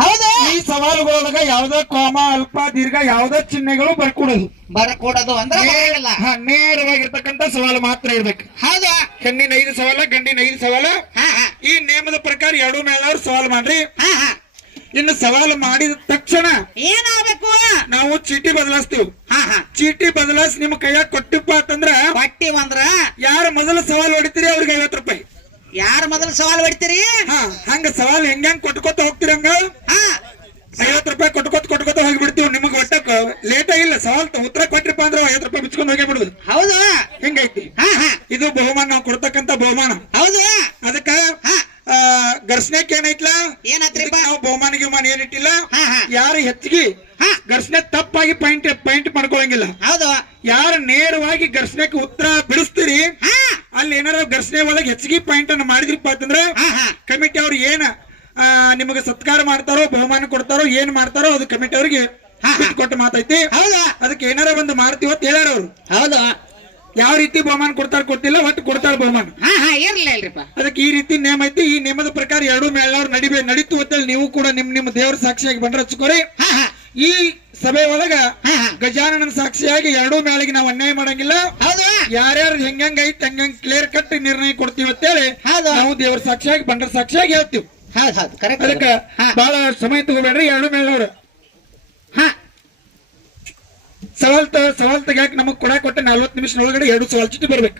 ಹೌದು. ಈ ಸವಾಲುಗಳೊಳಗ ಯಾವ್ದೋ ಕಾಮ ಅಲ್ಪ ದೀರ್ಘ ಯಾವ್ದೋ ಚಿಹ್ನೆಗಳು ಬರ್ಕೊಡೋದು. ಬರ್ಕೊಡೋದು ಅಂದ್ರೆ ಬರಂಗಿಲ್ಲ. ಹಾ, ನೇರವಾಗಿರ್ತಕ್ಕಂತ ಸವಾಲು ಮಾತ್ರ ಇರ್ಬೇಕು. ಹೌದಾ. ಹೆಣ್ಣಿನ ಐದು ಸವಾಲ ಗಂಡಿನ ಐದು ಸವಾಲ. ಹಾ ಹಾ. ಈ ನಿಯಮದ ಪ್ರಕಾರ ಎರಡು ಮೇಲಾದ್ರು ಸವಾಲು ಮಾಡ್ರಿ. ಹಾ ಹಾ. ಇನ್ನು ಸವಾಲು ಮಾಡಿದ ತಕ್ಷಣ ಏನಾಗಬೇಕು? ನಾವು ಚೀಟಿ ಬದಲಾಯಿಸ್ತೀವಿ. ಹಾ ಹಾ. ಚೀಟಿ ಬದಲಾಯಿಸಿ ನಿಮ್ ಕೈಯಾಗ ಕೊಟ್ಟಿಪ್ಪ ಅಂತಂದ್ರ ಯಾರು ಮೊದಲ ಸವಾಲು ಹೊಡಿತೀರಿ ಅವ್ರಿಗೆ ಐವತ್ತು ಯಾರ ಮೊದಲು ಸವಾಲ್ ಹೊಡಿತೀರಿ? ಹಾ ಹಂಗ ಸವಾಲ್ ಹೆಂಗ್ ಹೆಂಗ್ ಕೊಟ್ಕೋತ ಹೋಗ್ತೀರಿ ಹಂಗ? ಹಾ. ಐವತ್ತು ರೂಪಾಯಿ ಕೊಟ್ಕೋತ ಕೊಟ್ಕೋತ ಹೋಗ್ಬಿಡ್ತೀವಿ ನಿಮಗ್ ಒಟ್ಟ ಲೇಟ್ ಆಗಿಲ್ಲ ಸವಾಲ್ ಉತ್ತರ ಕೊಟ್ರಿಪ್ಪ ಅಂದ್ರೆ ಐವತ್ ರೂಪಾಯಿ ಬಿಚ್ಕೊಂಡ್ ಹೋಗಿ ಬಿಡುದು. ಹೌದು. ಹಿಂಗೈತಿ. ಹಾ ಹಾ. ಇದು ಬಹುಮಾನ ನಾವು ಕೊಡ್ತಕ್ಕಂತ ಬಹುಮಾನ. ಹೌದು. ಅದಕ್ಕ ಘರ್ಷಣೆಕ್ ಏನೈತ್ಲ? ಏನಾತ್ರಿಪ್ಪ? ನಾವು ಬಹುಮಾನ ಗಿಮಾನ ಏನಿಟ್ಟಿಲ್ಲ ಯಾರು ಹೆಚ್ಚಿಗೆ ಹಾ. ಘರ್ಷಣೆ ತಪ್ಪಾಗಿ ಪಾಯಿಂಟ್ ಪಾಯಿಂಟ್ ಮಾಡ್ಕೊಳಂಗಿಲ್ಲ. ಹೌದು. ಯಾರು ನೇರವಾಗಿ ಘರ್ಷಣೆಗೆ ಉತ್ತರ ಬಿಡಿಸ್ತೀರಿ ಏನಾರ ಘರ್ಷಣೆ ಒಳಗೆ ಹೆಚ್ಚಿಗೆ ಪಾಯಿಂಟ್ ಅನ್ನು ಮಾಡಿದ್ರಿಪ್ಪ ಅಂತಂದ್ರೆ ಹಾ ಹಾ. ಕಮಿಟಿ ಅವ್ರು ಏನ ನಿಮಗೆ ಸತ್ಕಾರ ಮಾಡ್ತಾರೋ ಬಹುಮಾನ ಕೊಡ್ತಾರೋ ಏನ್ ಮಾಡ್ತಾರೋ ಅದು ಕಮಿಟಿ ಅವ್ರಿಗೆ. ಕೊಟ್ಟು ಮಾತೈತಿ. ಹೌದಾ? ಅದಕ್ಕೆ ಏನಾರ ಒಂದು ಮಾಡ್ತೀವಿ ಅಂತ ಹೇಳ್ಯಾರ ಅವ್ರು. ಹೌದಾ? ಯಾವ ರೀತಿ ಬಹುಮಾನ ಕೊಡ್ತಾರ ಕೊಟ್ಟಿಲ್ಲ ಒಟ್ಟು ಕೊಡ್ತಾರ ಬಹುಮಾನ. ಅದಕ್ಕೆ ಈ ರೀತಿ ನೇಮ ಐತಿ. ಈ ನೇಮದ ಪ್ರಕಾರ ಎರಡು ಮೇಳವ್ರು ನಡಿಬೇ ನಡೀತು ಅಂತೇಳಿ ನೀವು ಕೂಡ ನಿಮ್ ನಿಮ್ಮ ದೇವರ ಸಾಕ್ಷಿಯಾಗಿ ಬಂದ್ರೆ ಹಚ್ಕೋರಿ. ಈ ಸಭೆ ಒಳಗ ಗಜಾನನ ಸಾಕ್ಷಿಯಾಗಿ ಎರಡೂ ಮೇಳಿಗೆ ನಾವು ಅನ್ಯಾಯ ಮಾಡಂಗಿಲ್ಲ. ಯಾರ್ಯಾರು ಹೆಂಗಂಗ ಐತಿ ಹಂಗಂಗ್ ಕ್ಲಿಯರ್ ಕಟ್ ನಿರ್ಣಯ ಕೊಡ್ತೀವಿ ಅಂತೇಳಿ ಹೇಳಿ ನಾವು ದೇವರ ಸಾಕ್ಷಿಯಾಗಿ ಬಂಡರ ಸಾಕ್ಷಿಯಾಗಿ ಹೇಳ್ತೀವಿ. ಅದಕ್ಕ ಬಹಳ ಸಮಯ ತಗೋಬೇಡ್ರಿ ಎರಡು ಮೇಳವ್ರು ಹಾ. ಸವಾಲ್ ಸವಾಲ್ ತೆಗ್ಯಾಕ ನಮಗ್ ಕೊಡ ಕೊಟ್ಟ ನಲ್ವತ್ತು ನಿಮಿಷ ಒಳಗಡೆ ಎರಡು ಸವಾಲ್ ಚೀಟಿ ಬರ್ಬೇಕು.